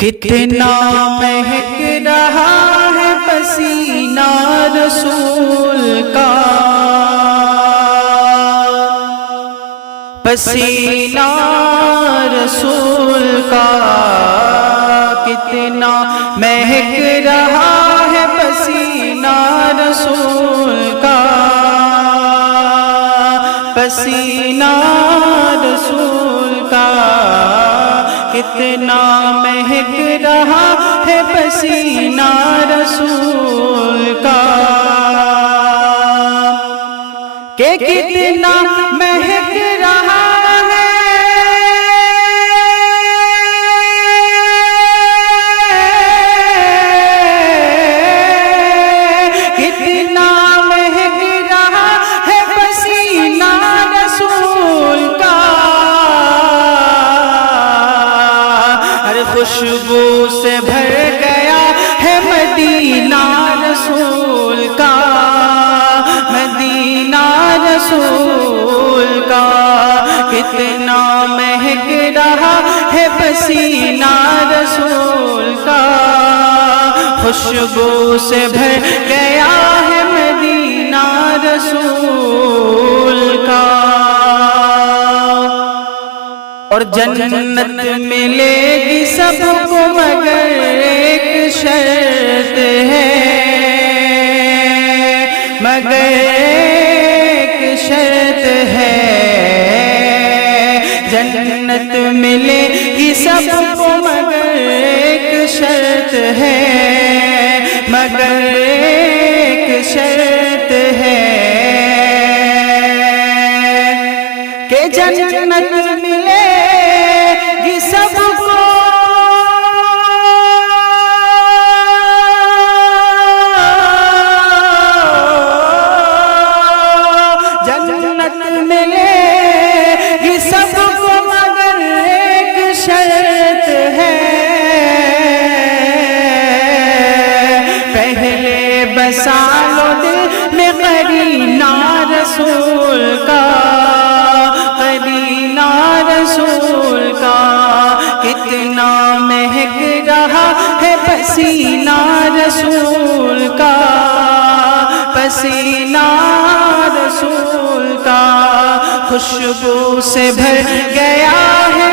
کتنا مہک رہا ہے پسینہ رسول کا، پسینہ رسول کا کتنا مہک رہا ہے پسینہ رسول کا، پسینہ رسول کا کتنا مہک رہا ہے پسینہ رسول کا، کہ کتنا مہک رہا ہے کتنا مہک رہا ہے پسینہ رسول کا، ہر خوشبو سے بھر گیا ہے مدینہ رسول کا، مدینہ رسول کا کتنا مہک رہا ہے پسینہ رسول کا، خوشبو سے بھر گیا ہے مدینہ رسول کا، اور جنت ملے گی سب کو مگر ایک شرط ہے، مگر ایک شرط ہے، جنت ملے گی سب کو مگر ایک شرط ہے، مگر ایک شرط ہے، کہ جنت ملے گی سب کو جنت ملے گی سب کو مگر ایک شرط ہے، پہلے بسا لو دل میں قرینہ رسول کا، قرینہ رسول کا کتنا مہک رہا ہے پسینہ رسول کا، پسینہ رسول کا خوشبو سے بھر گیا ہے